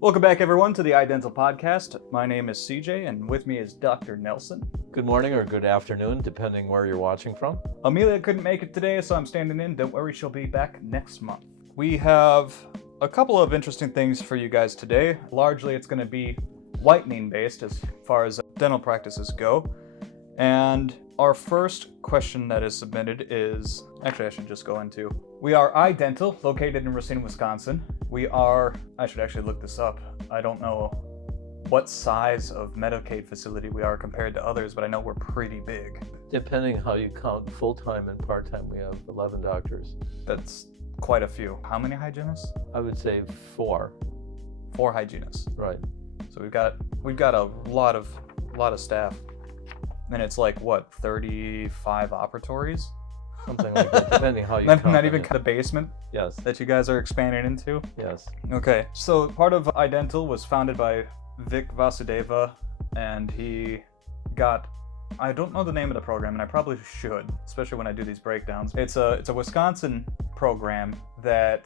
Welcome back, everyone, to the iDental podcast. My name is CJ, and with me is Dr. Nelson. Good morning or good afternoon, depending where you're watching from. Amelia couldn't make it today, so I'm standing in. Don't worry, she'll be back next month. We have a couple of interesting things for you guys today. Largely, it's going to be whitening based as far as dental practices go. And our first question that is submitted is, actually I should just go into, we are iDental, located in Racine, Wisconsin. I should actually look this up. I don't know what size of Medicaid facility we are compared to others, but I know we're pretty big. Depending how you count full-time and part-time, we have 11 doctors. That's quite a few. How many hygienists? I would say 4. 4 hygienists. Right. So we've got a lot of staff. And it's like, what, 35 operatories? Something like that, depending how you count. Not even the basement? Yes. That you guys are expanding into? Yes. Okay, so part of iDental was founded by Vic Vasudeva, and he got, I don't know the name of the program, and I probably should, especially when I do these breakdowns. It's a Wisconsin program that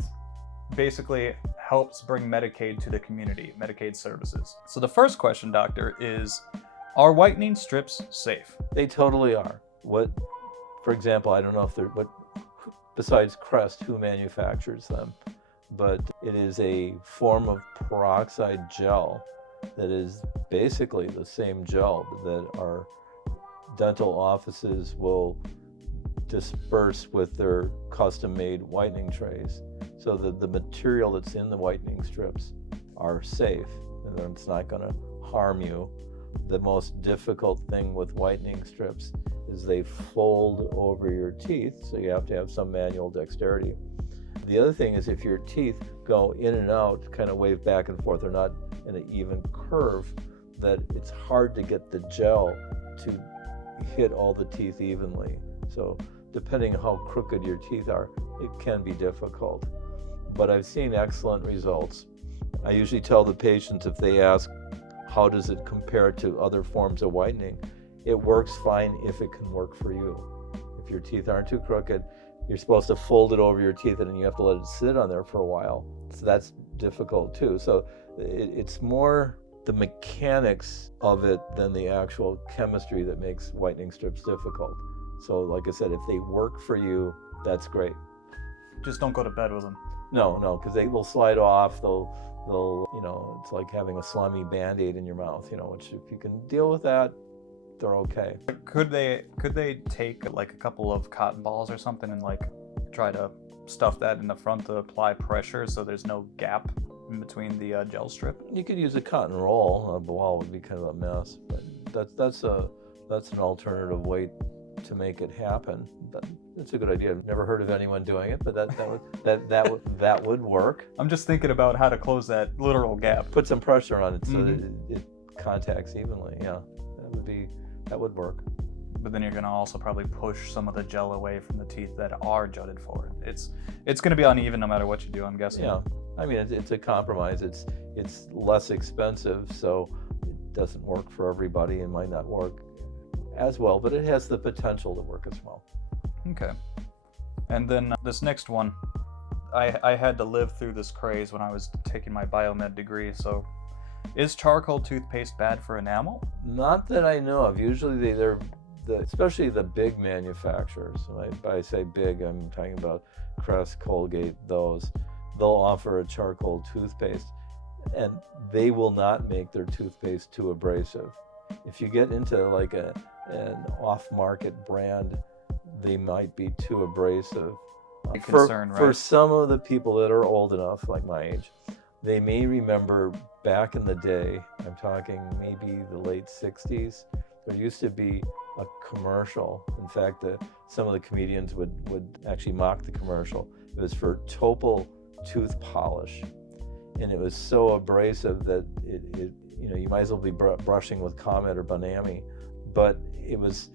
basically helps bring Medicaid to the community, Medicaid services. So the first question, doctor, is, are whitening strips safe? They totally are. For example, I don't know if they're, besides Crest, who manufactures them, but it is a form of peroxide gel that is basically the same gel that our dental offices will disperse with their custom-made whitening trays, so that the material that's in the whitening strips are safe and it's not going to harm you. The most difficult thing with whitening strips is they fold over your teeth, so you have to have some manual dexterity. The other thing is if your teeth go in and out, kind of wave back and forth, they're not in an even curve, that it's hard to get the gel to hit all the teeth evenly. So depending how crooked your teeth are, it can be difficult. But I've seen excellent results. I usually tell the patients, if they ask, how does it compare to other forms of whitening? It works fine if it can work for you. If your teeth aren't too crooked, you're supposed to fold it over your teeth and you have to let it sit on there for a while. So that's difficult too. So it's more the mechanics of it than the actual chemistry that makes whitening strips difficult. So like I said, if they work for you, that's great. Just don't go to bed with them. No, because they will slide off. They'll, it's like having a slimy Band-Aid in your mouth, which if you can deal with that, they're okay. Could they take like a couple of cotton balls or something and like try to stuff that in the front to apply pressure so there's no gap in between the gel strip? You could use a cotton roll. A ball would be kind of a mess, but that's an alternative way to make it happen. That's a good idea. I've never heard of anyone doing it, but that would work. I'm just thinking about how to close that literal gap. Put some pressure on it so that it contacts evenly. Yeah, that would work. But then you're going to also probably push some of the gel away from the teeth that are jutted forward. It's going to be uneven no matter what you do, I'm guessing. Yeah, I mean it's a compromise. It's less expensive, so it doesn't work for everybody and might not work as well, but it has the potential to work as well. Okay. And then this next one, I had to live through this craze when I was taking my biomed degree. So is charcoal toothpaste bad for enamel? Not that I know of. Usually especially the big manufacturers, when I say big, I'm talking about Crest, Colgate, those, they'll offer a charcoal toothpaste and they will not make their toothpaste too abrasive. If you get into like an off-market brand, they might be too abrasive. For some of the people that are old enough, like my age, they may remember back in the day, I'm talking maybe the late 60s, there used to be a commercial. In fact, some of the comedians would actually mock the commercial. It was for Topol tooth polish. And it was so abrasive that you might as well be brushing with Comet or Banami. But it was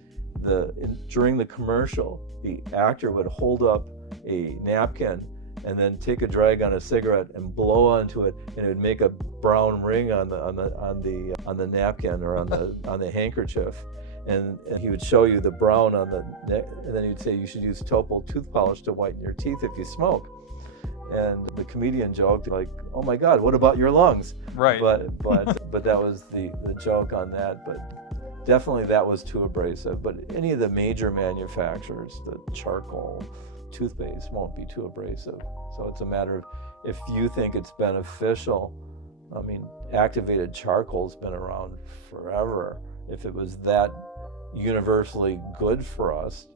during the commercial, the actor would hold up a napkin and then take a drag on a cigarette and blow onto it, and it would make a brown ring on the napkin or on the handkerchief. And he would show you the brown on the neck, and then he'd say you should use Topol tooth polish to whiten your teeth if you smoke. And the comedian joked like, "Oh my God, what about your lungs?" Right. But that was the joke on that. But definitely that was too abrasive. But any of the major manufacturers, the charcoal, toothpaste won't be too abrasive. So it's a matter of if you think it's beneficial. I mean, activated charcoal's been around forever. If it was that universally good for us,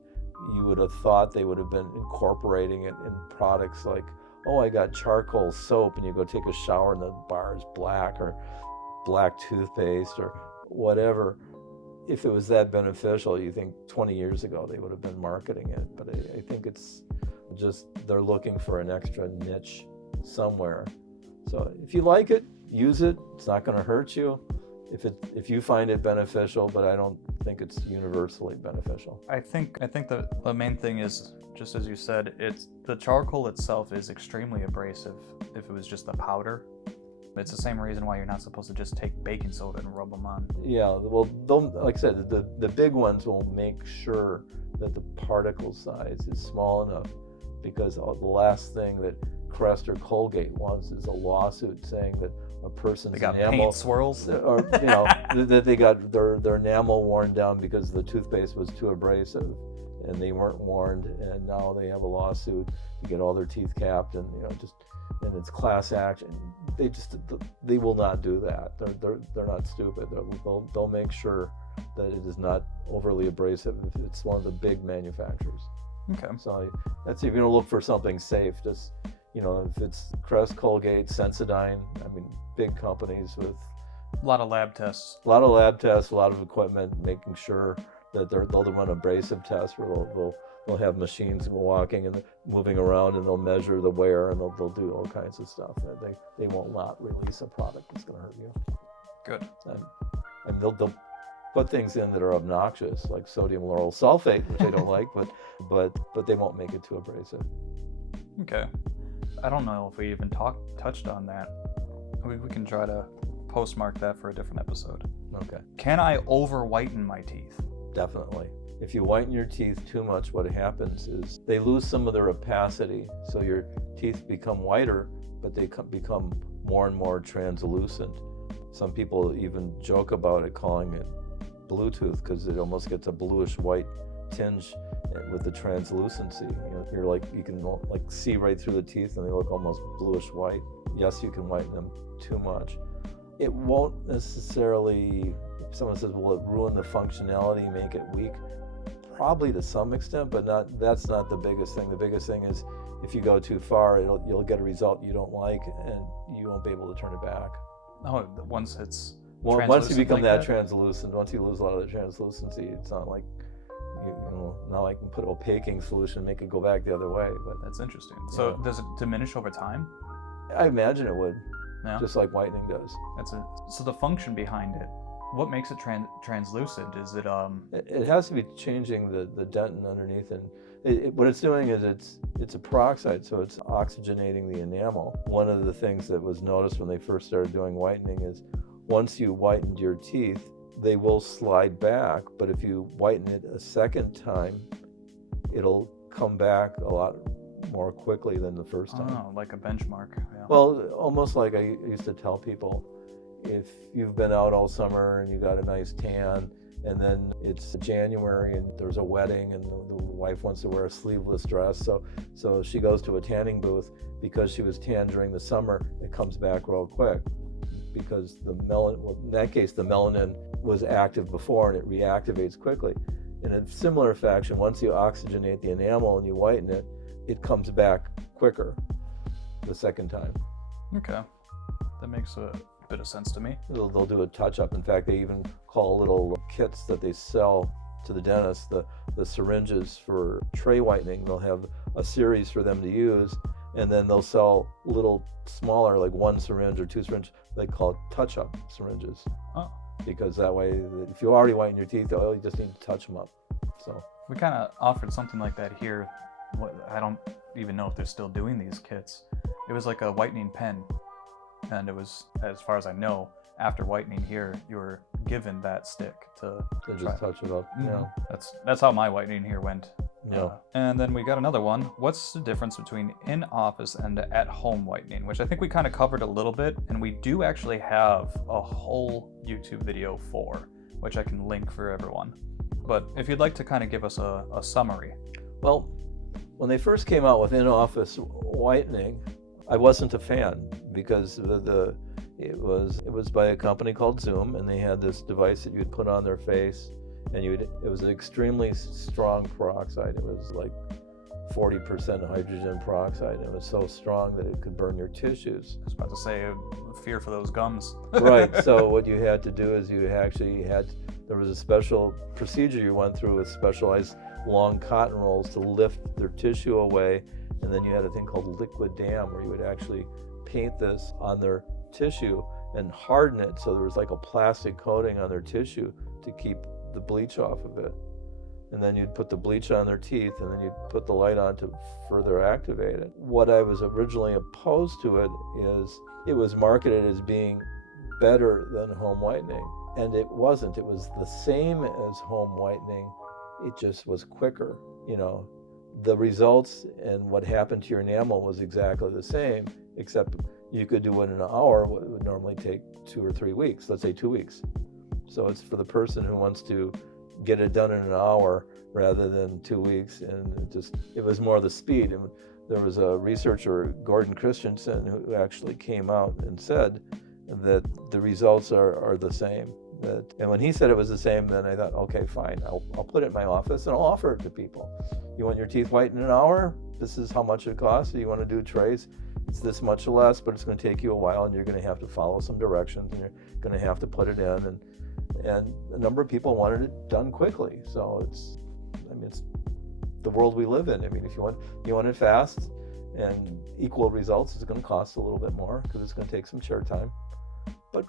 you would have thought they would have been incorporating it in products like, oh, I got charcoal soap, and you go take a shower and the bar is black, or black toothpaste, or whatever. If it was that beneficial, you think 20 years ago they would have been marketing it. But I think it's just they're looking for an extra niche somewhere. So if you like it, use it. It's not going to hurt you. If you find it beneficial, but I don't think it's universally beneficial. I think the main thing is, just as you said, it's the charcoal itself is extremely abrasive. If it was just the powder, it's the same reason why you're not supposed to just take baking soda and rub them on. Yeah, well, like I said, the big ones will make sure that the particle size is small enough, because the last thing that Crest or Colgate wants is a lawsuit saying that a person's They got enamel paint swirls, or that they got their enamel worn down because the toothpaste was too abrasive and they weren't warned, and now they have a lawsuit to get all their teeth capped, and and it's class action. They will not do that. They're not stupid. They'll make sure that it is not overly abrasive if it's one of the big manufacturers. Okay. So that's if you're gonna look for something safe. Just if it's Crest, Colgate, Sensodyne, I mean, big companies with a lot of lab tests, a lot of equipment, making sure that they'll run abrasive tests where they'll have machines walking and moving around, and they'll measure the wear, and they'll do all kinds of stuff. They will not release a product that's going to hurt you. Good. And they'll put things in that are obnoxious, like sodium lauryl sulfate, which I don't like, but they won't make it too abrasive. Okay. I don't know if we even touched on that. We can try to postmark that for a different episode. Okay. Can I over-whiten my teeth? Definitely. If you whiten your teeth too much, what happens is they lose some of their opacity, so your teeth become whiter, but they become more and more translucent. Some people even joke about it, calling it Bluetooth, because it almost gets a bluish white tinge with the translucency. You can see right through the teeth, and they look almost bluish white. Yes, you can whiten them too much. It won't necessarily, if someone says, will it ruin the functionality, make it weak? Probably to some extent, but that's not the biggest thing. The biggest thing is if you go too far, you'll get a result you don't like, and you won't be able to turn it back. Oh, once it's once you become like that translucent, once you lose a lot of the translucency, it's not like now I can put opaquing solution and make it go back the other way. But that's interesting. So does it diminish over time? I imagine it would, just like whitening does. So the function behind it, what makes it translucent? Is it It has to be changing the dentin underneath, and what it's doing is it's a peroxide, so it's oxygenating the enamel. One of the things that was noticed when they first started doing whitening is once you whitened your teeth, they will slide back, but if you whiten it a second time, it'll come back a lot more quickly than the first time. Oh, like a benchmark. Yeah. Well, almost like I used to tell people, if you've been out all summer and you got a nice tan, and then it's January and there's a wedding and the wife wants to wear a sleeveless dress, so she goes to a tanning booth, because she was tan during the summer, it comes back real quick, because in that case, the melanin was active before and it reactivates quickly. In a similar fashion, once you oxygenate the enamel and you whiten it, it comes back quicker the second time. Okay, that makes a bit of sense to me. They'll do a touch-up. In fact, they even call little kits that they sell to the dentist, the syringes for tray whitening. They'll have a series for them to use, and then they'll sell little smaller, like 1 syringe or 2 syringe, they call it touch-up syringes. Oh. Because that way, if you already whiten your teeth, you just need to touch them up. So we kind of offered something like that here. I don't even know if they're still doing these kits. It was like a whitening pen, and it was, as far as I know, after whitening here, you were given that stick to just touch it up. Mm-hmm. Yeah, that's how my whitening here went. Yeah. And then we got another one. What's the difference between in-office and at-home whitening? Which I think we kind of covered a little bit, and we do actually have a whole YouTube video for, which I can link for everyone. But if you'd like to kind of give us a summary. Well, when they first came out with in-office whitening, I wasn't a fan because it was by a company called Zoom, and they had this device that you'd put on their face, and it was an extremely strong peroxide. It was like 40% hydrogen peroxide, and it was so strong that it could burn your tissues. I was about to say, fear for those gums. Right. So what you had to do is there was a special procedure you went through with specialized long cotton rolls to lift their tissue away, and then you had a thing called liquid dam where you would actually paint this on their tissue and harden it so there was like a plastic coating on their tissue to keep the bleach off of it. And then you'd put the bleach on their teeth, and then you'd put the light on to further activate it. What I was originally opposed to it is it was marketed as being better than home whitening, and it wasn't. It was the same as home whitening. It just was quicker. The results and what happened to your enamel was exactly the same, except you could do it in an hour, what would normally take 2 or 3 weeks, let's say 2 weeks. So it's for the person who wants to get it done in an hour rather than 2 weeks, and it was more the speed. And there was a researcher, Gordon Christensen, who actually came out and said that the results are the same. And when he said it was the same, then I thought, okay, fine, I'll put it in my office and I'll offer it to people. You want your teeth whitened in an hour? This is how much it costs. You want to do trays? It's this much or less, but it's going to take you a while, and you're going to have to follow some directions, and you're going to have to put it in. And a number of people wanted it done quickly. So it's the world we live in. If you want it fast and equal results, it's going to cost a little bit more because it's going to take some chair time, but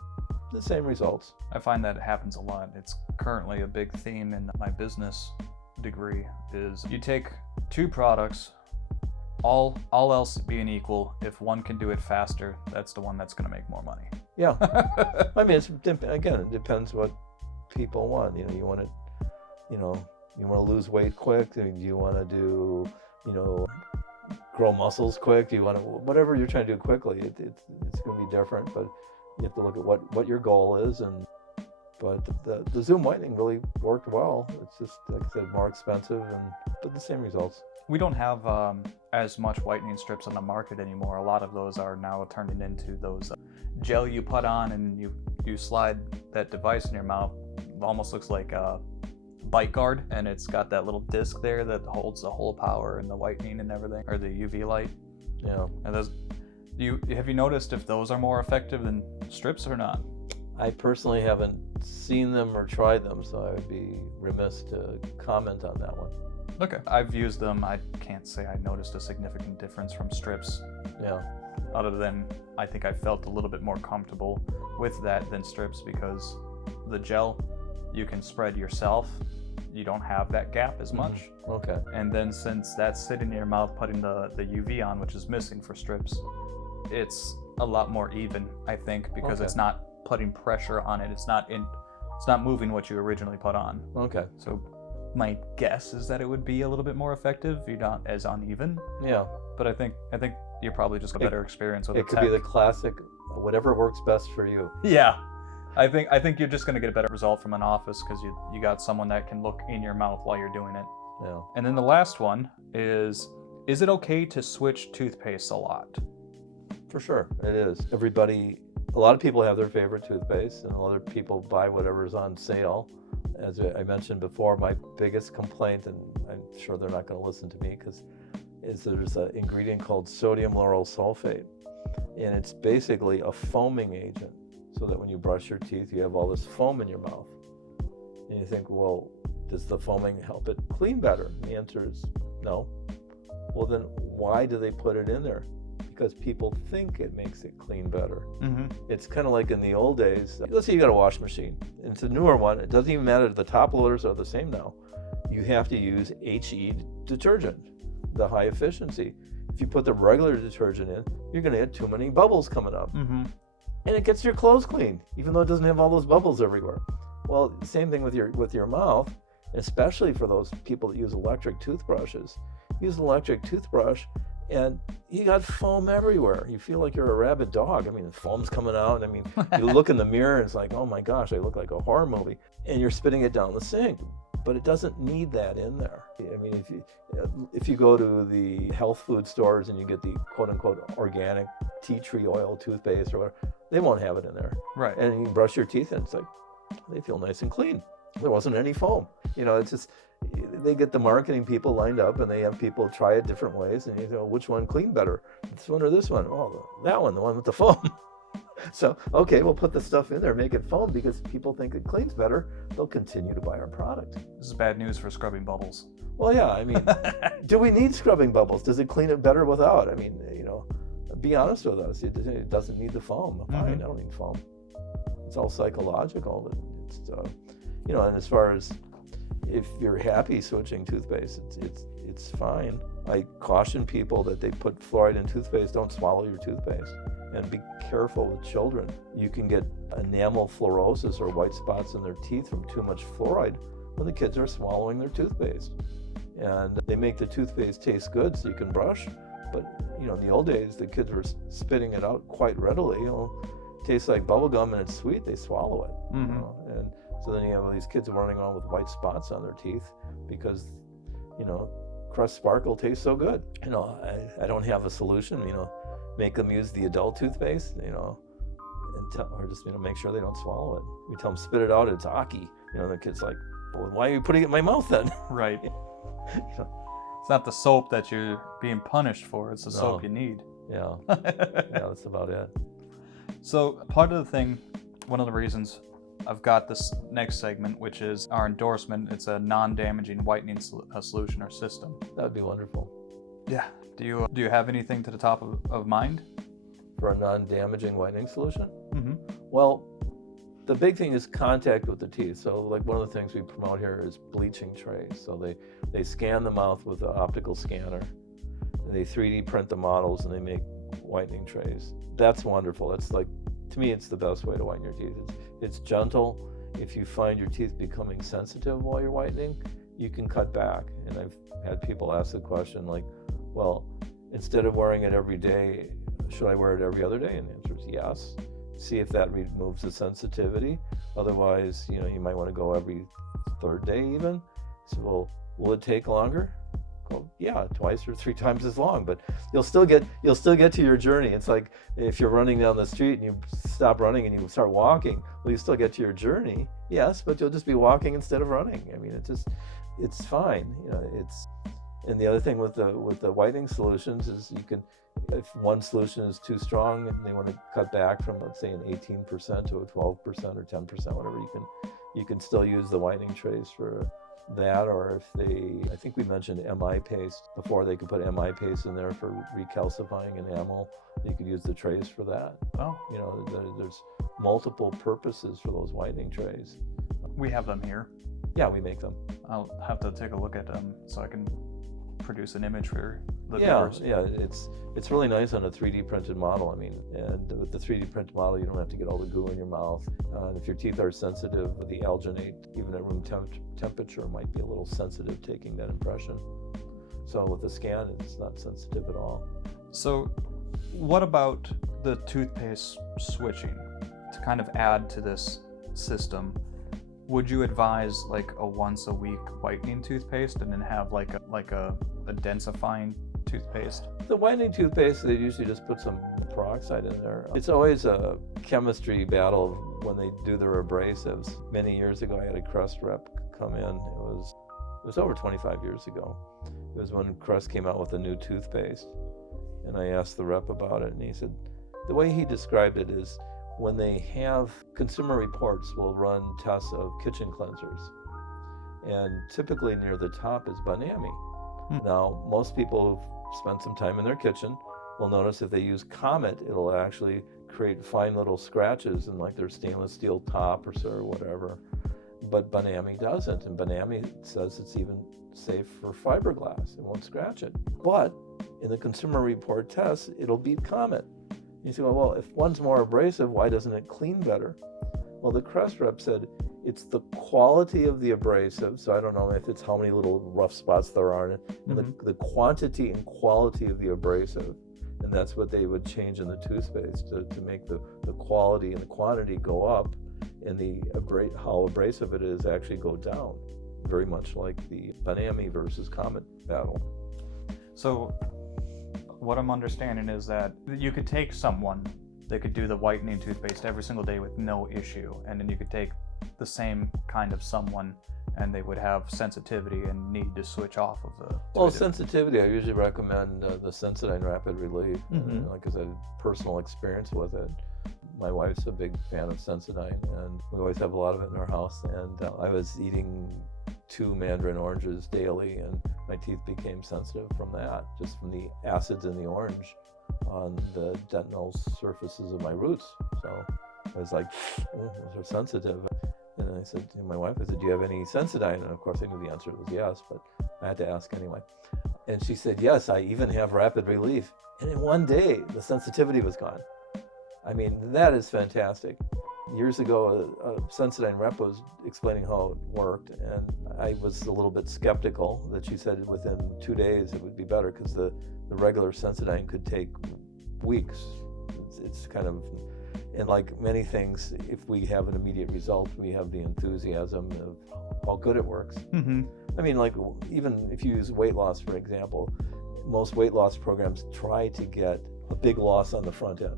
the same results. I find that it happens a lot. It's currently a big theme in my business degree is you take 2 products, all else being equal, if one can do it faster, that's the one that's going to make more money. Yeah. It depends what people want. You want to lose weight quick. Do you want to do, grow muscles quick? Do you want to, whatever you're trying to do quickly, it's going to be different, but you have to look at what your goal is. But the Zoom whitening really worked well. It's just, like I said, more expensive, but the same results. We don't have as much whitening strips on the market anymore. A lot of those are now turning into those gel you put on, and you slide that device in your mouth. It almost looks like a bite guard, and it's got that little disc there that holds the whole power and the whitening and everything, or the UV light. Yeah. And have you noticed if those are more effective than strips or not? I personally haven't seen them or tried them, so I would be remiss to comment on that one. Okay. I've used them. I can't say I noticed a significant difference from strips. Yeah. Other than I think I felt a little bit more comfortable with that than strips, because the gel you can spread yourself. You don't have that gap as much. Okay. And then since that's sitting in your mouth, putting the UV on, which is missing for strips, it's a lot more even, I think, because it's not putting pressure on it. It's not moving what you originally put on. Okay. So my guess is that it would be a little bit more effective. You're not as uneven. Yeah. But I think you're probably just a better experience with it. It could be the classic, whatever works best for you. Yeah. I think you're just going to get a better result from an office because you got someone that can look in your mouth while you're doing it. Yeah. And then the last one is it okay to switch toothpaste a lot? For sure, it is. A lot of people have their favorite toothpaste, and a lot of people buy whatever's on sale. As I mentioned before, my biggest complaint, and I'm sure they're not going to listen to me, is there's an ingredient called sodium lauryl sulfate, and it's basically a foaming agent, so that when you brush your teeth, you have all this foam in your mouth. And you think, well, does the foaming help it clean better? And the answer is no. Well, then why do they put it in there? Because people think it makes it clean better. Mm-hmm. It's kind of like in the old days. Let's say you got a washing machine, and it's a newer one. It doesn't even matter. The top loaders are the same now. You have to use HE detergent, the high efficiency. If you put the regular detergent in, you're going to get too many bubbles coming up. Mm-hmm. And it gets your clothes clean, even though it doesn't have all those bubbles everywhere. Well, same thing with your mouth. especially for those people that use electric toothbrushes. Use an electric toothbrush and you got foam everywhere. You feel like you're a rabid dog. I mean, the foam's coming out. I mean, you look in the mirror and it's like, oh my gosh, I look like a horror movie. And you're spitting it down the sink. But it doesn't need that in there. I mean, if you go to the health food stores and you get the quote unquote organic tea tree oil toothpaste or whatever, they won't have it in there. Right. And you brush your teeth and it's like, they feel nice and clean. There wasn't any foam. You know, it's just, they get the marketing people lined up and they have people try it different ways. And you go, which one cleaned better? This one or this one? Oh, that one, the one with the foam. So, okay, we'll put the stuff in there, make it foam because people think it cleans better. They'll continue to buy our product. This is bad news for scrubbing bubbles. Well, yeah, I mean, do we need scrubbing bubbles? Does it clean it better without? I mean, you know, be honest with us. It doesn't need the foam. Fine, I don't need foam. It's all psychological. But it's, you know, and as far as if you're happy switching toothpaste, it's fine. I caution people that they put fluoride in toothpaste. Don't swallow your toothpaste. And be careful with children. You can get enamel fluorosis or white spots in their teeth from too much fluoride when the kids are swallowing their toothpaste. And they make the toothpaste taste good so you can brush, but you know, in the old days, the kids were spitting it out quite readily. You know, it tastes like bubble gum and it's sweet, they swallow it. You know? And so then you have all these kids running around with white spots on their teeth because, you know, Crust Sparkle tastes so good. You know, I don't have a solution, you know. Make them use the adult toothpaste, you know, or just, you know, make sure they don't swallow it. We tell them spit it out, it's aki. You know, the kid's like, well, why are you putting it in my mouth then? Right. You know? It's not the soap that you're being punished for, it's the soap you need. Yeah. Yeah, that's about it. So part of the thing, one of the reasons I've got this next segment, which is our endorsement, it's a non-damaging whitening solution or system. That would be wonderful. Yeah. Do you have anything to the top of mind? For a non-damaging whitening solution? Well, the big thing is contact with the teeth. So like one of the things we promote here is bleaching trays. So they scan the mouth with an optical scanner. They 3D print the models and they make whitening trays. That's wonderful. That's like, to me, it's the best way to whiten your teeth. It's gentle. If you find your teeth becoming sensitive while you're whitening, you can cut back. And I've had people ask the question like, well, instead of wearing it every day, should I wear it every other day? And the answer is yes. See if that removes the sensitivity. Otherwise, you know, you might want to go every third day even. So, well, will it take longer? Well, yeah, twice or three times as long, but you'll still get to your journey. It's like if you're running down the street and you stop running and you start walking, well, you still get to your journey. Yes, but you'll just be walking instead of running. I mean, it's fine. You know, and the other thing with the whitening solutions is you can, if one solution is too strong and they want to cut back from, let's say, an 18% to a 12% or 10%, whatever, you can still use the whitening trays for that. Or if I think we mentioned MI paste before, they could put MI paste in there for recalcifying enamel. You could use the trays for that. Oh, you know, there's multiple purposes for those whitening trays. We have them here. Yeah, we make them. I'll have to take a look at them so I can produce an image for the viewers. Yeah, it's really nice on a 3D printed model. I mean, and with the 3D printed model, you don't have to get all the goo in your mouth. And if your teeth are sensitive, the alginate, even at room temperature, might be a little sensitive taking that impression. So with the scan, it's not sensitive at all. So what about the toothpaste switching to kind of add to this system? Would you advise like a once a week whitening toothpaste and then have like a densifying toothpaste? The whitening toothpaste, they usually just put some peroxide in there. It's always a chemistry battle when they do their abrasives. Many years ago, I had a Crest rep come in. It was over 25 years ago. It was when Crest came out with a new toothpaste. And I asked the rep about it, and he said, the way he described it is, when they have Consumer Reports will run tests of kitchen cleansers, and typically near the top is Banami. Now, most people who've spent some time in their kitchen will notice if they use Comet, it'll actually create fine little scratches in like their stainless steel top or whatever. But Banami doesn't, and Banami says it's even safe for fiberglass. It won't scratch it. But in the Consumer Report test, it'll beat Comet. You say, well, if one's more abrasive, why doesn't it clean better? Well, the Crest rep said, it's the quality of the abrasive. So I don't know if it's how many little rough spots there are, and the quantity and quality of the abrasive. And that's what they would change in the toothpaste to make the quality and the quantity go up, and how abrasive it is actually go down. Very much like the Banami versus Comet battle. So what I'm understanding is that you could take someone, they could do the whitening toothpaste every single day with no issue, and then you could take the same kind of someone and they would have sensitivity and need to switch off of the... Well, sensitivity, I usually recommend the Sensodyne Rapid Relief, like I said, personal experience with it. My wife's a big fan of Sensodyne, and we always have a lot of it in our house. And I was eating 2 mandarin oranges daily, and my teeth became sensitive from that, just from the acids in the orange on the dental surfaces of my roots. So I was like, oh, those are sensitive. And I said to my wife, I said, do you have any Sensodyne? And of course I knew the answer was yes, but I had to ask anyway. And she said, yes, I even have Rapid Relief. And in one day, the sensitivity was gone. I mean, that is fantastic. Years ago, a Sensodyne rep was explaining how it worked, and I was a little bit skeptical that she said within 2 days it would be better, because the regular Sensodyne could take weeks. It's kind of, and like many things, if we have an immediate result, we have the enthusiasm of how good it works. I mean, like, even if you use weight loss, for example, most weight loss programs try to get a big loss on the front end.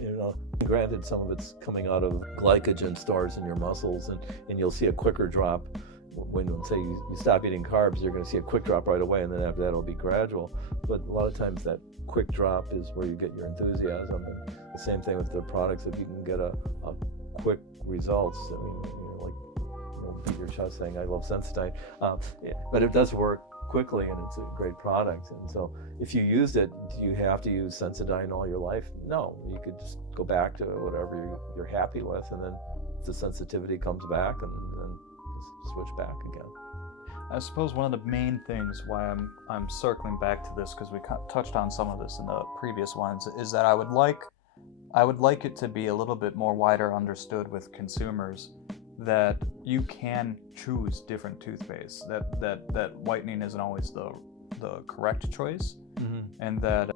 You know, granted, some of it's coming out of glycogen stores in your muscles, and you'll see a quicker drop when, say, you stop eating carbs. You're going to see a quick drop right away, and then after that it'll be gradual. But a lot of times that quick drop is where you get your enthusiasm. And the same thing with the products. If you can get a quick results, I mean, you know, beat your chest saying I love Sensodyne, but it does work quickly, and it's a great product. And so if you used it, do you have to use Sensodyne all your life? No, you could just go back to whatever you're happy with, and then if the sensitivity comes back, and then just switch back again. I suppose one of the main things why I'm circling back to this, because we touched on some of this in the previous ones, is that I would like it to be a little bit more wider understood with consumers that you can choose different toothpaste, that whitening isn't always the correct choice, and that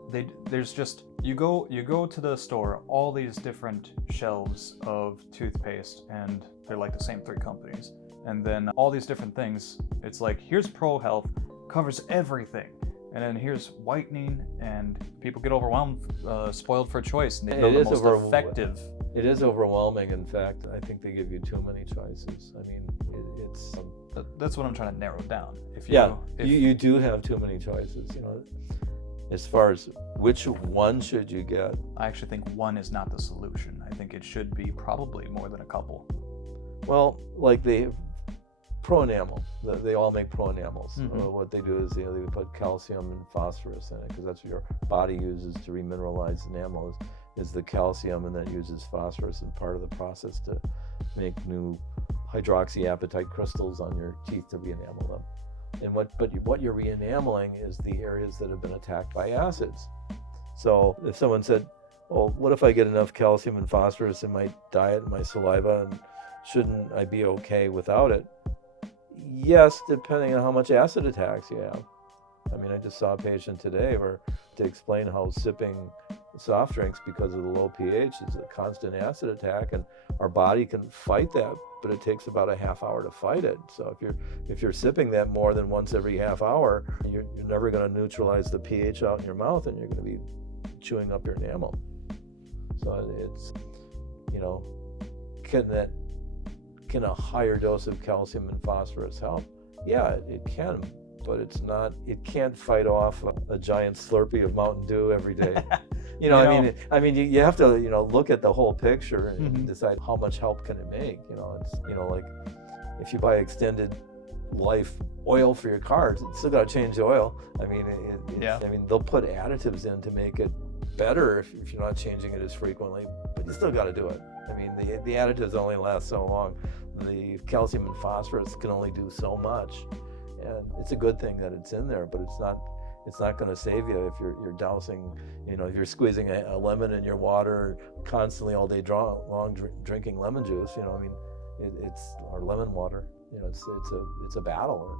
there's just you go to the store, all these different shelves of toothpaste, and they're like the same 3 companies, and then all these different things. It's like, here's Pro Health, covers everything, and then here's whitening, and people get overwhelmed, spoiled for choice, and they know the most effective. It is overwhelming. In fact, I think they give you too many choices. I mean, it's... That's what I'm trying to narrow down. You do have too many choices. You know, as far as which one should you get. I actually think one is not the solution. I think it should be probably more than a couple. Well, like the Pro Enamel, they all make Pro Enamels. What they do is they put calcium and phosphorus in it, because that's what your body uses to remineralize enamel is the calcium, and then uses phosphorus in part of the process to make new hydroxyapatite crystals on your teeth to re-enamel them. And what you're re-enameling is the areas that have been attacked by acids. So if someone said, well, what if I get enough calcium and phosphorus in my diet and my saliva, and shouldn't I be okay without it? Yes, depending on how much acid attacks you have. I mean, I just saw a patient today to explain how sipping soft drinks because of the low pH is a constant acid attack, and our body can fight that, but it takes about a half hour to fight it. So if you're sipping that more than once every half hour, you're never going to neutralize the pH out in your mouth, and you're going to be chewing up your enamel. So it's, you know, can a higher dose of calcium and phosphorus help? Yeah, it can, but it can't fight off a giant Slurpee of Mountain Dew every day. You know, I mean, you have to, look at the whole picture and decide how much help can it make. It's, like if you buy extended life oil for your cars, it's still got to change the oil. I mean, I mean, they'll put additives in to make it better if you're not changing it as frequently, but you still got to do it. I mean, the additives only last so long. The calcium and phosphorus can only do so much, and it's a good thing that it's in there, but it's not going to save you if you're dousing, if you're squeezing a lemon in your water constantly all day long, drinking lemon juice. I mean, it's our lemon water. It's a battle.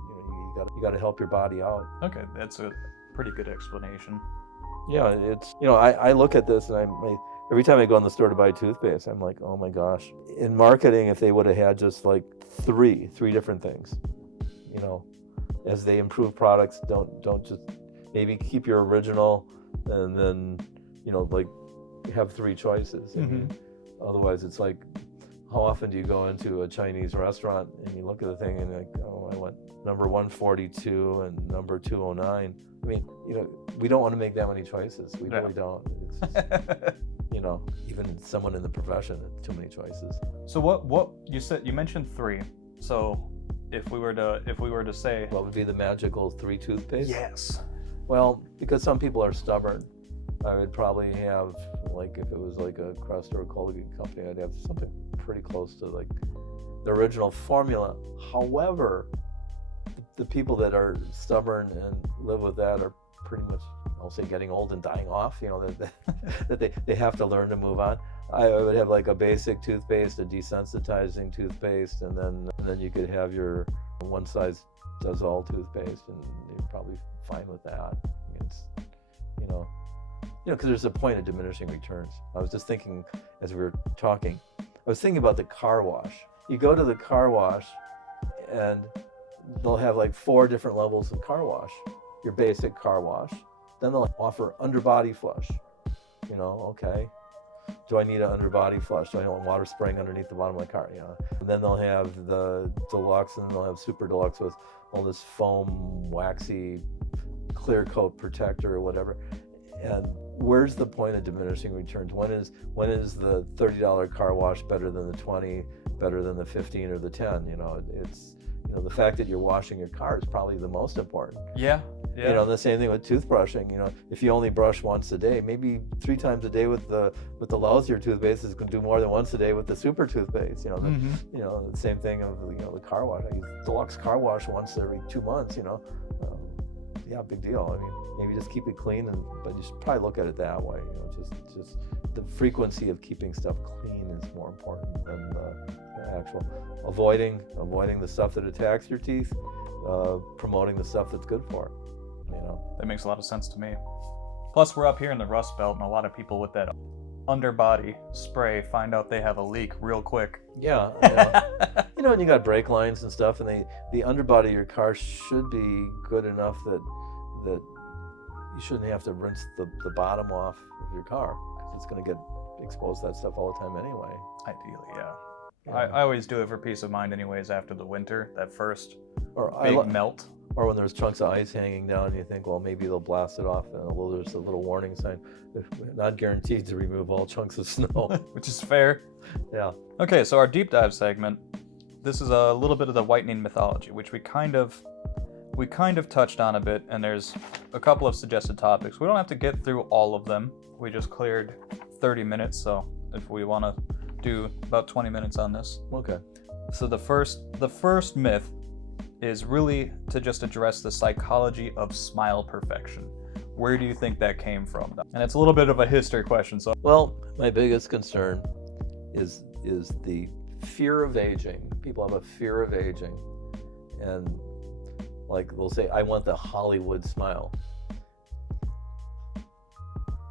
You got to help your body out. Okay, that's a pretty good explanation. Yeah, I look at this and every time I go in the store to buy toothpaste, I'm like, oh my gosh. In marketing, if they would have had just like three different things, as they improve products, don't just maybe keep your original and then, like have three choices. Otherwise, it's like, how often do you go into a Chinese restaurant and you look at the thing and you're like, oh, I want number 142 and number 209. I mean, we don't want to make that many choices. We really don't. It's just, even someone in the profession, too many choices. So what you mentioned three. So if we were to say, what would be the magical three toothpaste? Yes. Well, because some people are stubborn, I would probably have, like, if it was like a Crest or a Colgate company, I'd have something pretty close to like the original formula. However, the people that are stubborn and live with that are pretty much, I'll say, getting old and dying off, that they have to learn to move on. I would have like a basic toothpaste, a desensitizing toothpaste, and then you could have your one size does all toothpaste, and you're probably fine with that. I mean, it's, because there's a point of diminishing returns. I was just thinking as we were talking, I was thinking about the car wash. You go to the car wash and they'll have like 4 different levels of car wash. Your basic car wash. Then they'll offer underbody flush. Okay. Do I need an underbody flush? Do I want water spraying underneath the bottom of my car? And then they'll have the deluxe, and then they'll have super deluxe with all this foam, waxy, clear coat protector or whatever. And where's the point of diminishing returns? When is the $30 car wash better than the 20, better than the 15 or the 10? It's the fact that you're washing your car is probably the most important. Yeah. The same thing with toothbrushing. If you only brush once a day, maybe 3 times a day with the lousier toothpaste is going to do more than once a day with the super toothpaste. The same thing of the car wash. I use deluxe car wash once every 2 months. Yeah, big deal. I mean, maybe just keep it clean, but you should probably look at it that way. Just the frequency of keeping stuff clean is more important than the actual avoiding the stuff that attacks your teeth, promoting the stuff that's good for it. That makes a lot of sense to me. Plus, we're up here in the Rust Belt, and a lot of people with that underbody spray find out they have a leak real quick. Yeah. And you got brake lines and stuff, and the underbody of your car should be good enough that you shouldn't have to rinse the bottom off of your car, because it's going to get exposed to that stuff all the time anyway. Ideally, yeah. I always do it for peace of mind anyways after the winter, that first melt. Or when there's chunks of ice hanging down and you think, well, maybe they'll blast it off, and there's a little warning sign. Not guaranteed to remove all chunks of snow. Which is fair. Yeah. Okay, so our deep dive segment, this is a little bit of the whitening mythology, which we kind of touched on a bit, and there's a couple of suggested topics. We don't have to get through all of them. We just cleared 30 minutes, so if we want to do about 20 minutes on this. Okay. So the first myth is really to just address the psychology of smile perfection. Where do you think that came from? And it's a little bit of a history question. So, well, my biggest concern is the fear of aging. People have a fear of aging, and like they'll say, I want the Hollywood smile.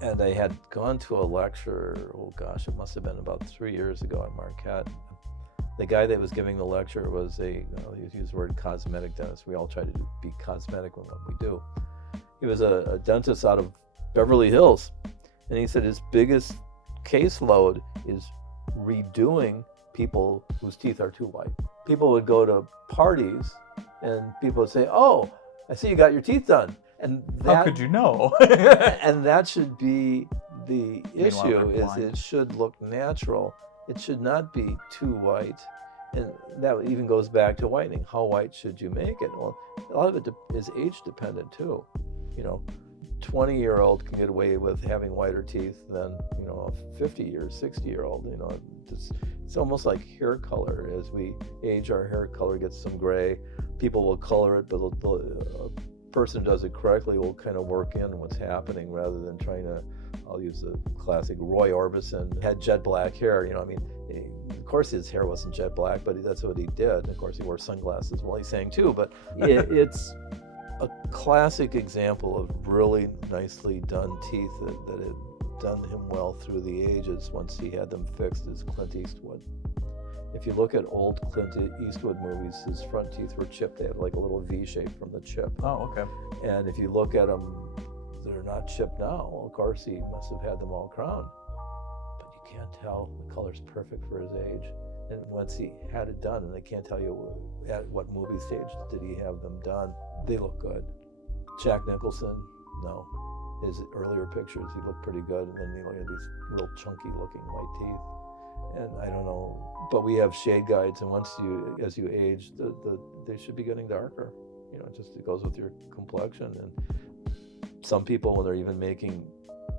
And I had gone to a lecture, it must have been about 3 years ago at Marquette. The guy that was giving the lecture was he used the word cosmetic dentist. We all try to be cosmetic with what we do. He was a dentist out of Beverly Hills, and he said his biggest caseload is redoing people whose teeth are too white. People would go to parties, and people would say, "Oh, I see you got your teeth done." And how could you know? And that should be the issue, is it should look natural. It should not be too white. And that even goes back to whitening. How white should you make it? Well, a lot of it is age dependent too. 20-year-old can get away with having whiter teeth than, a 50 or 60-year-old. It's almost like hair color. As we age, our hair color gets some gray. People will color it, but a person does it correctly will kind of work in what's happening rather than trying to, I'll use the classic Roy Orbison, had jet black hair. course, his hair wasn't jet black, but that's what he did. And of course, he wore sunglasses while he sang too. But it's a classic example of really nicely done teeth that had done him well through the ages once he had them fixed, as Clint Eastwood. If you look at old Clint Eastwood movies, his front teeth were chipped. They had like a little V shape from the chip. Oh, okay. And if you look at them, they're not chipped now. Well, of course, he must have had them all crowned. But you can't tell. The color's perfect for his age. And once he had it done, and I can't tell you at what movie stage did he have them done, they look good. Jack Nicholson, no. His earlier pictures, he looked pretty good. And then you look at these real chunky looking white teeth. And I don't know, but we have shade guides, and as you age, they should be getting darker. You know, it goes with your complexion. And some people, when they're even making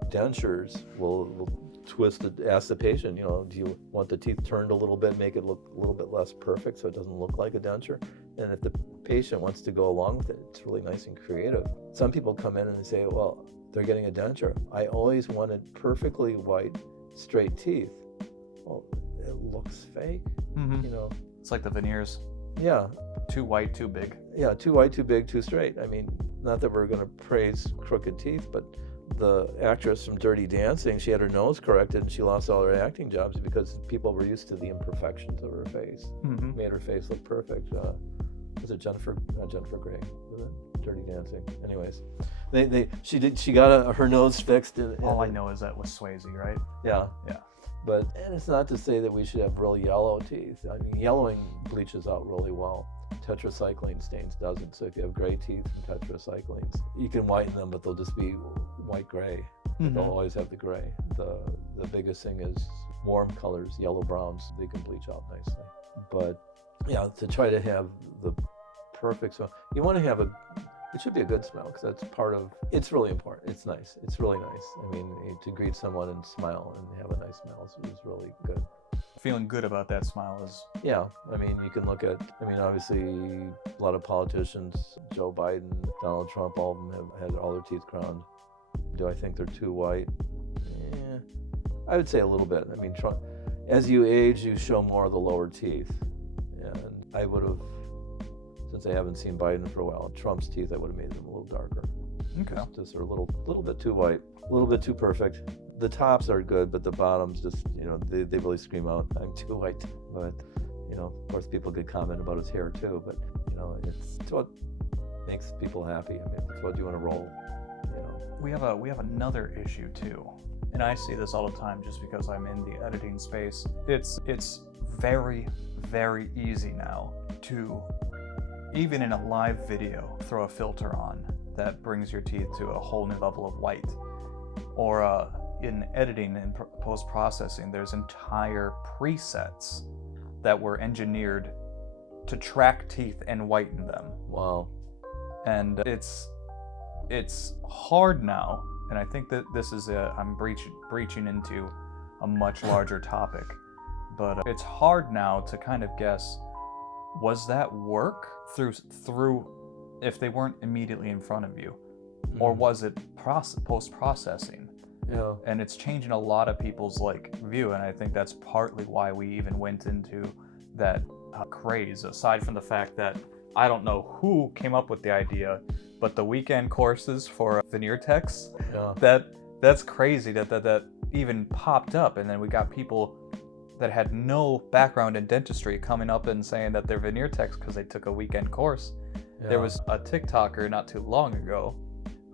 dentures, will twist it, ask the patient, you know, do you want the teeth turned a little bit, make it look a little bit less perfect so it doesn't look like a denture? And if the patient wants to go along with it, it's really nice and creative. Some people come in and they say, well, they're getting a denture. I always wanted perfectly white, straight teeth. Well, it looks fake, you know. It's like the veneers. Yeah. Too white, too big. Yeah, too white, too big, too straight. I mean, not that we're going to praise crooked teeth, but the actress from Dirty Dancing, she had her nose corrected and she lost all her acting jobs because people were used to the imperfections of her face. Made her face look perfect. Was it Jennifer Grey? Was it Dirty Dancing? Anyways, she got her nose fixed. All I know is that was Swayze, right? Yeah. Yeah. But, and it's not to say that we should have really yellow teeth. I mean, yellowing bleaches out really well. Tetracycline stains doesn't. So if you have gray teeth from tetracyclines, you can whiten them, but they'll just be white gray. They'll always have the gray. The biggest thing is warm colors, yellow browns. They can bleach out nicely. But yeah, to try to have the perfect smell, you want to have it should be a good smell, because that's part of, it's really important. It's nice. It's really nice. I mean, to greet someone and smile and have a nice smell is really good. Feeling good about that smile is... Yeah, I mean, you can look at, obviously, a lot of politicians, Joe Biden, Donald Trump, all of them have had all their teeth crowned. Do I think they're too white? Yeah, I would say a little bit. I mean, Trump, as you age, you show more of the lower teeth. And I would have, since I haven't seen Biden for a while, Trump's teeth, I would have made them a little darker. Okay. Just are a little bit too white, a little bit too perfect. The tops are good, but the bottoms just, they really scream out, I'm too white. But, of course, people could comment about his hair too, but, it's what makes people happy. I mean, it's what you want to roll, We have another issue too, and I see this all the time just because I'm in the editing space. It's very, very easy now to, even in a live video, throw a filter on that brings your teeth to a whole new level of white. Or in editing and post-processing, there's entire presets that were engineered to track teeth and whiten them. Wow. And it's hard now, and I think that this is I'm breaching into a much larger topic, but it's hard now to kind of guess, was that work through if they weren't immediately in front of you, or was it post-processing? Yeah. And it's changing a lot of people's view, and I think that's partly why we even went into that craze, aside from the fact that I don't know who came up with the idea, but the weekend courses for veneer techs, that's crazy that even popped up. And then we got people that had no background in dentistry coming up and saying that they're veneer techs because they took a weekend course. Yeah. There was a TikToker not too long ago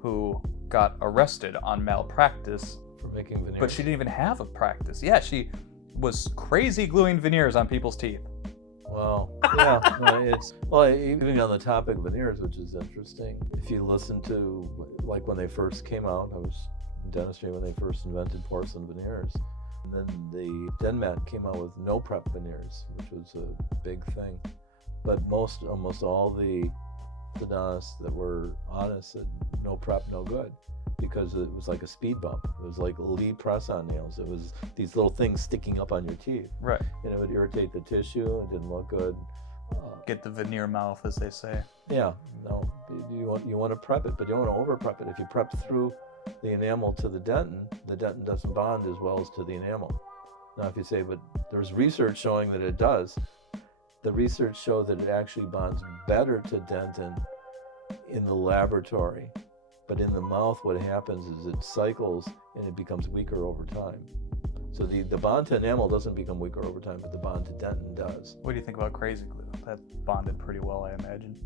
who got arrested on malpractice for making veneers. But she didn't even have a practice. Yeah, she was crazy gluing veneers on people's teeth. Wow. Yeah. Even on the topic of veneers, which is interesting. If you listen to when they first came out, I was in dentistry when they first invented porcelain veneers. And then the Denmat came out with no prep veneers, which was a big thing. But almost all the endodontists that were honest said no prep, no good, because it was like a speed bump. It was like Lee press-on nails. It was these little things sticking up on your teeth. Right. And it would irritate the tissue. It didn't look good. Get the veneer mouth, as they say. Yeah. No. You want to prep it, but you don't want to over prep it. If you prep through the enamel to the dentin doesn't bond as well as to the enamel. Now, if you say, but there's research showing that it does, the research showed that it actually bonds better to dentin in the laboratory. But in the mouth, what happens is it cycles and it becomes weaker over time. So the bond to enamel doesn't become weaker over time, but the bond to dentin does. What do you think about crazy glue? That bonded pretty well, I imagine.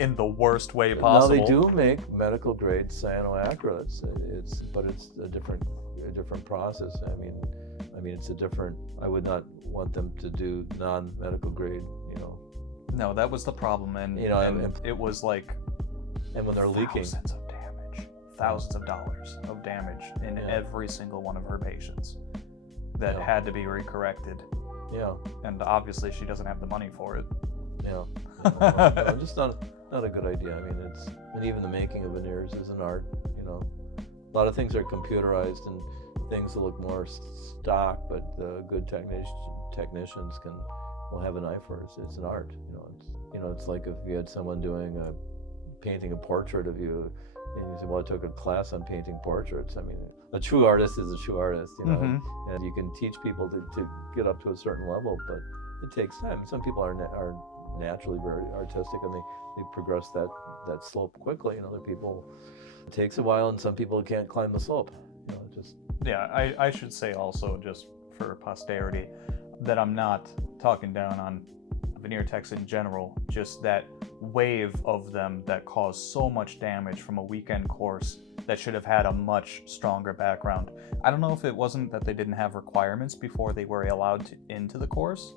In the worst way possible. Now they do make medical grade cyanoacrylates. But it's a different process. I mean it's a different. I would not want them to do non-medical grade. No, that was the problem, and it was like. And when they're leaking. Thousands of dollars of damage in every single one of her patients that had to be recorrected. Yeah. And obviously she doesn't have the money for it. Yeah. Just not a good idea. I mean, and even the making of veneers is an art. A lot of things are computerized and things will look more stock, but the good technicians will have an eye for it. It's an art. It's like if you had someone painting a portrait of you. And you say, well, I took a class on painting portraits. I mean, a true artist is a true artist, and you can teach people to get up to a certain level, but it takes time. Some people are naturally very artistic and they progress that slope quickly, and other people, it takes a while, and some people can't climb the slope. Yeah, I should say also, just for posterity, that I'm not talking down on veneer techs in general, just that wave of them that caused so much damage from a weekend course that should have had a much stronger background. I don't know if it wasn't that they didn't have requirements before they were allowed into the course.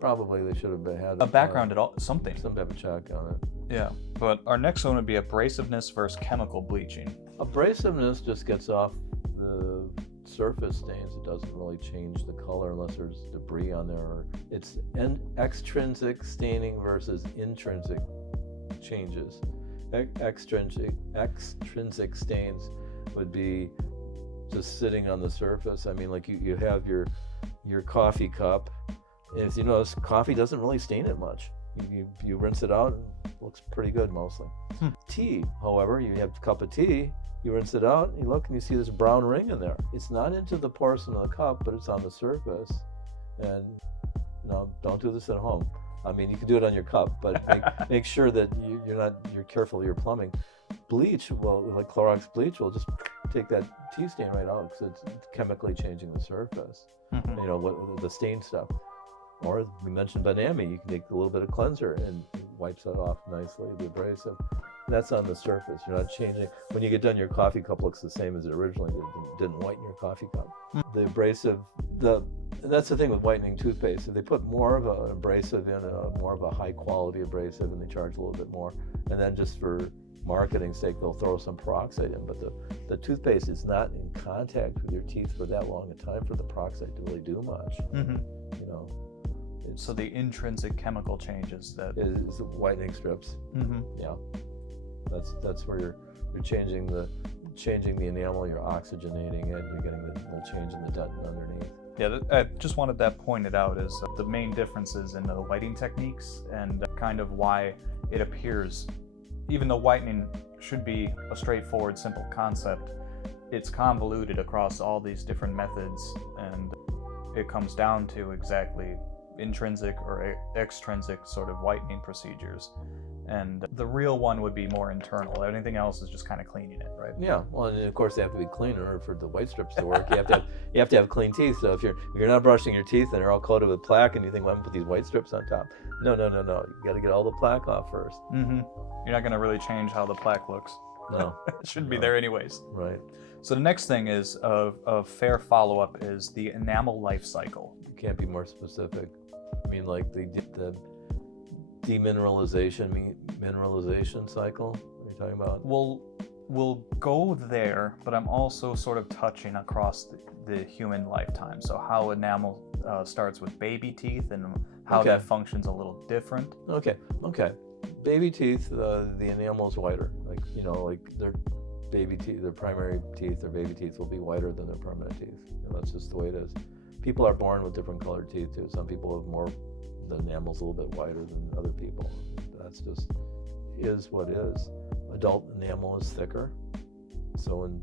Probably they should have had a background at all, something. Some type of check on it. Yeah, but our next one would be abrasiveness versus chemical bleaching. Abrasiveness just gets off the surface stains. It doesn't really change the color unless there's debris on there. It's extrinsic staining versus intrinsic changes. Extrinsic stains would be just sitting on the surface. I mean, like you have your coffee cup. If you notice, coffee doesn't really stain it much. You rinse it out, and it looks pretty good mostly. Tea, however, you have a cup of tea, you rinse it out, and you look and you see this brown ring in there. It's not into the porcelain of the cup, but it's on the surface. And no, don't do this at home. I mean, you can do it on your cup, but make sure that you're careful of your plumbing. Bleach, like Clorox bleach, will just take that tea stain right out because it's chemically changing the surface. The stain stuff. Or we mentioned Banami, you can take a little bit of cleanser and it wipes that off nicely. The abrasive, that's on the surface. You're not changing. When you get done, your coffee cup looks the same as it originally did. It didn't whiten your coffee cup. The abrasive, that's the thing with whitening toothpaste. If they put more of an abrasive in, more of a high quality abrasive, and they charge a little bit more, and then just for marketing's sake, they'll throw some peroxide in. But the toothpaste is not in contact with your teeth for that long a time for the peroxide to really do much. So the intrinsic chemical changes that is the whitening strips. Yeah, that's where you're changing the enamel. You're oxygenating it. You're getting the little change in the dentin underneath. Yeah, I just wanted that pointed out as the main differences in the whitening techniques and kind of why it appears, even though whitening should be a straightforward, simple concept, it's convoluted across all these different methods, and it comes down to exactly intrinsic or extrinsic sort of whitening procedures. And the real one would be more internal. Anything else is just kind of cleaning it, right? Yeah. Well, and of course they have to be clean in order for the white strips to work. You have to have clean teeth. So if you're not brushing your teeth and they're all coated with plaque, and you think, well, I'm gonna put these white strips on top. No. You got to get all the plaque off first. You're not gonna really change how the plaque looks. No. It shouldn't be there anyways. Right. So the next thing is a fair follow-up is the enamel life cycle. You can't be more specific. I mean, like the mineralization cycle. What are you talking about? We'll go there, but I'm also sort of touching across the human lifetime. So how enamel starts with baby teeth and how that functions a little different. Okay. Baby teeth, the enamel is whiter. Like their baby teeth, their primary teeth, their baby teeth will be whiter than their permanent teeth. That's just the way it is. People are born with different colored teeth too. Some people have the enamel's a little bit whiter than other people. That's just is what is. Adult enamel is thicker. So when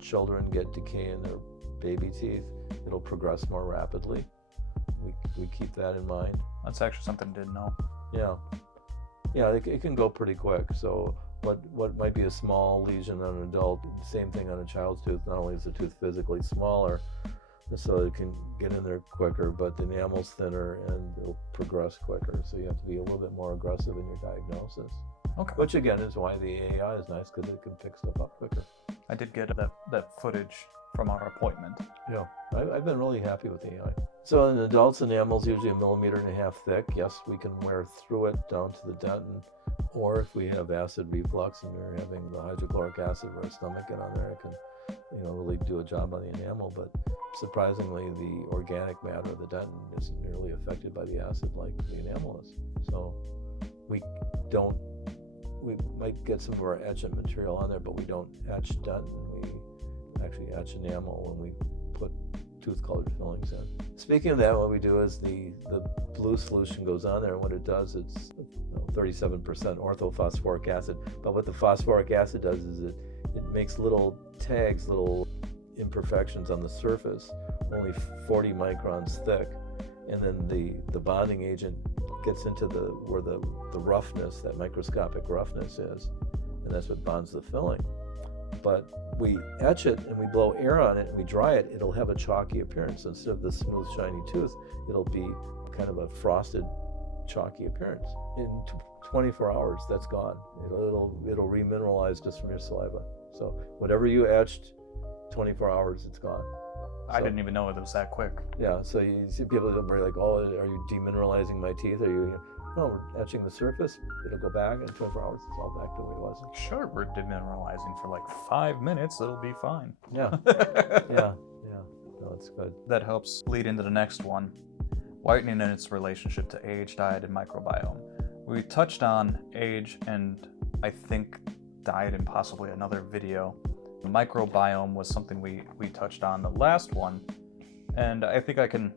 children get decay in their baby teeth, it'll progress more rapidly. We keep that in mind. That's actually something I didn't know. Yeah, it can go pretty quick. So what might be a small lesion on an adult, same thing on a child's tooth. Not only is the tooth physically smaller, so it can get in there quicker, but the enamel's thinner and it'll progress quicker. So you have to be a little bit more aggressive in your diagnosis. Okay. Which again is why the AI is nice, because it can pick stuff up quicker. I did get that footage from our appointment. Yeah, I've been really happy with the AI. So in adults, enamel's usually 1.5 millimeters thick. Yes, we can wear through it down to the dentin, or if we have acid reflux and you're having the hydrochloric acid or our stomach get on there, it can, really do a job on the enamel. But surprisingly, the organic matter of the dentin isn't nearly affected by the acid like the enamel is. So we might get some of our etchant material on there, but we don't etch dentin. We actually etch enamel when we put tooth-colored fillings in. Speaking of that, what we do is the blue solution goes on there, and what it does, it's 37% orthophosphoric acid. But what the phosphoric acid does is it makes little tags, little imperfections on the surface, only 40 microns thick, and then the bonding agent gets into where the roughness, that microscopic roughness is, and that's what bonds the filling. But we etch it and we blow air on it and we dry it, it'll have a chalky appearance. Instead of the smooth, shiny tooth, it'll be kind of a frosted, chalky appearance. In 24 hours, that's gone. It'll remineralize just from your saliva. So whatever you etched, 24 hours, it's gone. I didn't even know it was that quick. Yeah, so you see people that are like, oh, are you demineralizing my teeth? No, we're etching the surface. It'll go back in 24 hours. It's all back to the way it was. Sure, we're demineralizing for like 5 minutes. It'll be fine. Yeah. Yeah. No, it's good. That helps lead into the next one. Whitening and its relationship to age, diet, and microbiome. We touched on age and I think diet in possibly another video. The microbiome was something we touched on the last one, and I think I can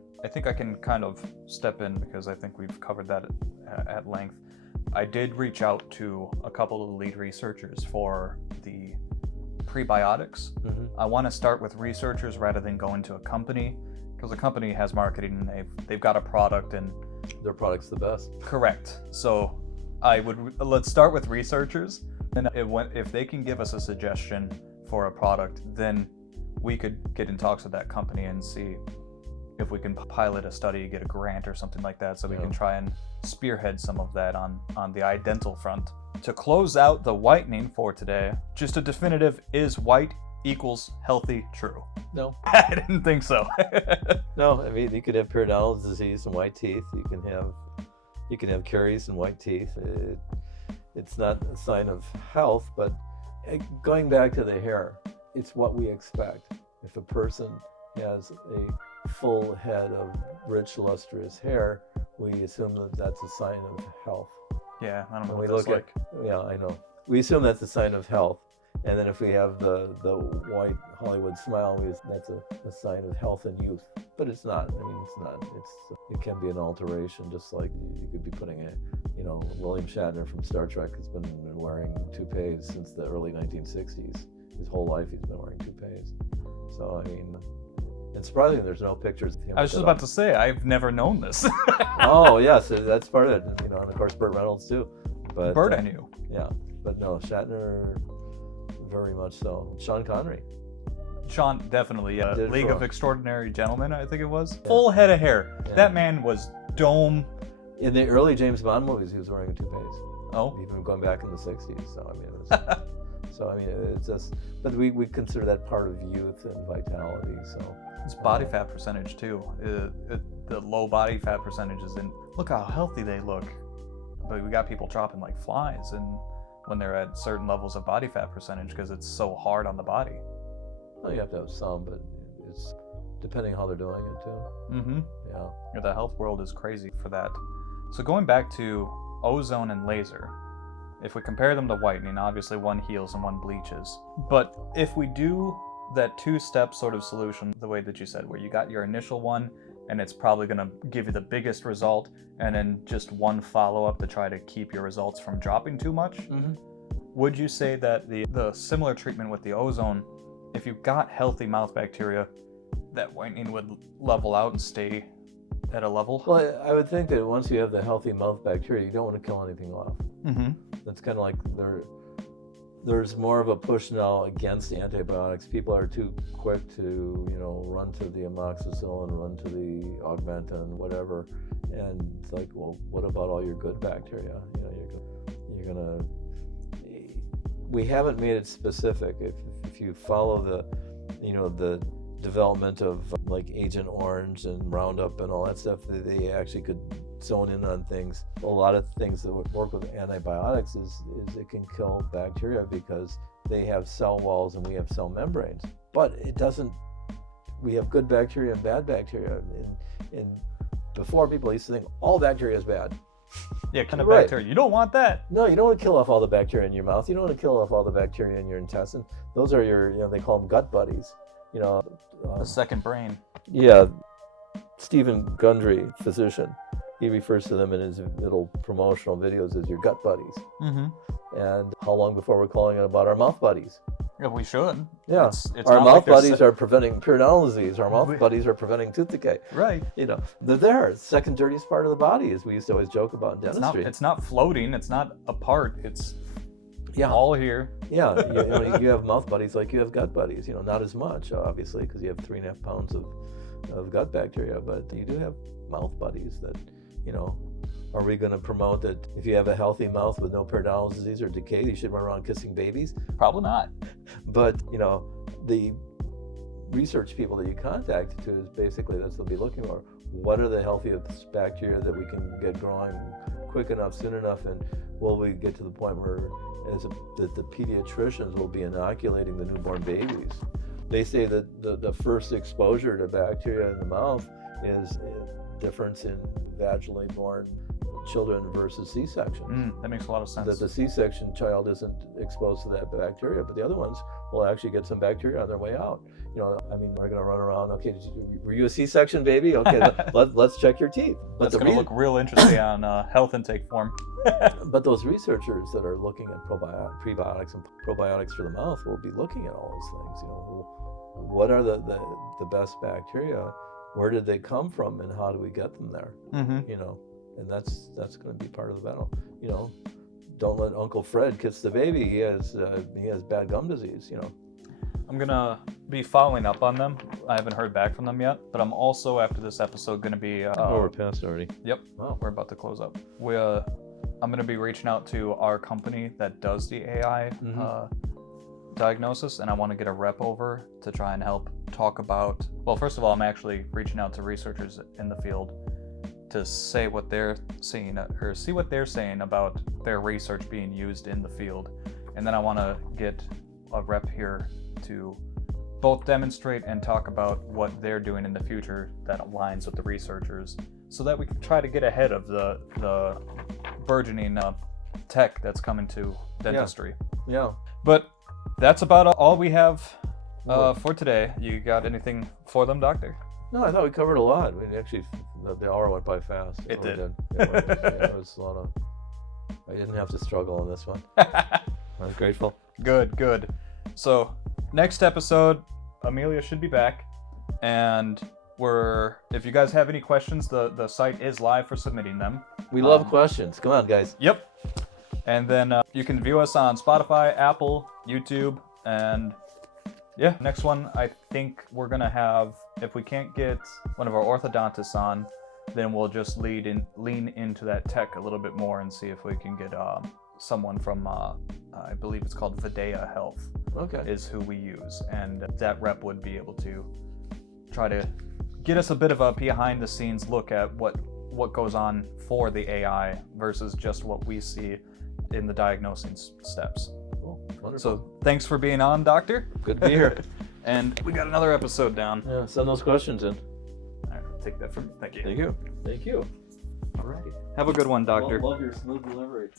kind of step in because I think we've covered that at length. I did reach out to a couple of lead researchers for the prebiotics. Mm-hmm. I want to start with researchers rather than going to a company, because a company has marketing and they've got a product and their product's the best. Correct. So let's start with researchers, and if they can give us a suggestion for a product, then we could get in talks with that company and see if we can pilot a study, get a grant or something like that, so we can try and spearhead some of that on the iDental front. To close out the whitening for today, just a definitive, is white equals healthy true? No. I didn't think so. No, I mean, you could have periodontal disease and white teeth. You can have caries and white teeth. It's not a sign of health, but going back to the hair, it's what we expect. If a person has a full head of rich, lustrous hair, we assume that that's a sign of health. Yeah, I don't know when what that's like. Yeah, I know. We assume that's a sign of health. And then if we have the white Hollywood smile, that's a sign of health and youth. But it's not. I mean, it's not. It can be an alteration, just like you could be putting William Shatner from Star Trek has been wearing toupees since the early 1960s. His whole life he's been wearing toupees. So, I mean, it's surprising there's no pictures of him. I was just about to say, I've never known this. Oh, yeah, so that's part of it. And of course, Burt Reynolds too. But Burt I knew. Yeah, but no, Shatner, very much so. Sean Connery. Sean, definitely, yeah. League of Extraordinary Gentlemen, I think it was. Yeah. Full head of hair. Yeah. That man was dome. In the early James Bond movies, he was wearing a toupee. Oh. Even going back in the 60s. So, I mean, it's just, but we consider that part of youth and vitality, so. It's body fat percentage, too. The low body fat percentages, and look how healthy they look. But we got people dropping like flies and when they're at certain levels of body fat percentage because it's so hard on the body. Well, you have to have some, but it's depending how they're doing it too. Mm-hmm. Yeah. The health world is crazy for that. So going back to ozone and laser, if we compare them to whitening, obviously one heals and one bleaches. But if we do that two-step sort of solution, the way that you said, where you got your initial one and it's probably going to give you the biggest result, and then just one follow-up to try to keep your results from dropping too much, would you say that the similar treatment with the ozone, if you've got healthy mouth bacteria, that whitening would level out and stay at a level. Well, I would think that once you have the healthy mouth bacteria, you don't want to kill anything off. Mm-hmm. That's kind of like there's more of a push now against antibiotics. People are too quick to, run to the amoxicillin, run to the augmentin, whatever. And it's like, well, what about all your good bacteria? You're gonna. We haven't made it specific. If you follow the development of like Agent Orange and Roundup and all that stuff, they actually could zone in on things. A lot of things that would work with antibiotics is it can kill bacteria because they have cell walls and we have cell membranes. But it doesn't. We have good bacteria and bad bacteria. And before, people used to think all bacteria is bad. Yeah, kind of bacteria. You don't want that. No, you don't want to kill off all the bacteria in your mouth. You don't want to kill off all the bacteria in your intestine. Those are your, they call them gut buddies. The second brain. Yeah, Stephen Gundry, physician, he refers to them in his little promotional videos as your gut buddies. Mm-hmm. And how long before we're calling it about our mouth buddies? Yeah, we should. Yeah, it's our not mouth like buddies are preventing periodontal disease. Our mouth buddies are preventing tooth decay. Right. They're there. Second dirtiest part of the body, as we used to always joke about in dentistry. It's not floating. It's not apart. It's Yeah. all here. Yeah, you have mouth buddies like you have gut buddies. Not as much, obviously, because you have 3.5 pounds of gut bacteria, but you do have mouth buddies that, are we going to promote that if you have a healthy mouth with no periodontal disease or decay, you should run around kissing babies? Probably not. But, the research people that you contact to is basically that's what they'll be looking for. What are the healthiest bacteria that we can get growing quick enough, soon enough, and will we get to the point where that the pediatricians will be inoculating the newborn babies? They say that the first exposure to bacteria in the mouth is a difference in vaginally born children versus C-section. That makes a lot of sense. That the C-section child isn't exposed to that bacteria, but the other ones will actually get some bacteria on their way out. We're going to run around. Okay, were you a C-section baby? Okay, let's check your teeth. That's going to look real interesting on health intake form. But those researchers that are looking at prebiotics and probiotics for the mouth will be looking at all those things. What are the best bacteria? Where did they come from, and how do we get them there? Mm-hmm. And that's going to be part of the battle. Don't let Uncle Fred kiss the baby. He has bad gum disease. I'm gonna be following up on them. I haven't heard back from them yet, but I'm also after this episode gonna be. We're past already. Yep. Wow. We're about to close up. I'm gonna be reaching out to our company that does the AI diagnosis, and I want to get a rep over to try and help talk about. Well, first of all, I'm actually reaching out to researchers in the field to say what they're seeing or see what they're saying about their research being used in the field, and then I want to get a rep here to both demonstrate and talk about what they're doing in the future that aligns with the researchers, so that we can try to get ahead of the burgeoning tech that's coming to dentistry. Yeah. But that's about all we have for today. You got anything for them, Doctor? No, I thought we covered a lot. Actually, the hour went by fast. It did. It was a lot of. I didn't have to struggle on this one. I was grateful. Good. So next episode, Amelia should be back, and if you guys have any questions, the site is live for submitting them. We love questions. Come on, guys. Yep. And then you can view us on Spotify, Apple, YouTube, and yeah, next one I think we're gonna have. If we can't get one of our orthodontists on, then we'll just lean into that tech a little bit more and see if we can get someone from I believe it's called Videa Health. Okay. Is who we use, and that rep would be able to try to get us a bit of a behind the scenes look at what goes on for the AI versus just what we see in the diagnosing steps. Cool. Wonderful. So thanks for being on, Doctor. Good to be here. And we got another episode down. Yeah, send those questions in. All right, take that from. Thank you. Thank you. All righty. Have a good one, Doctor. Love your smooth delivery.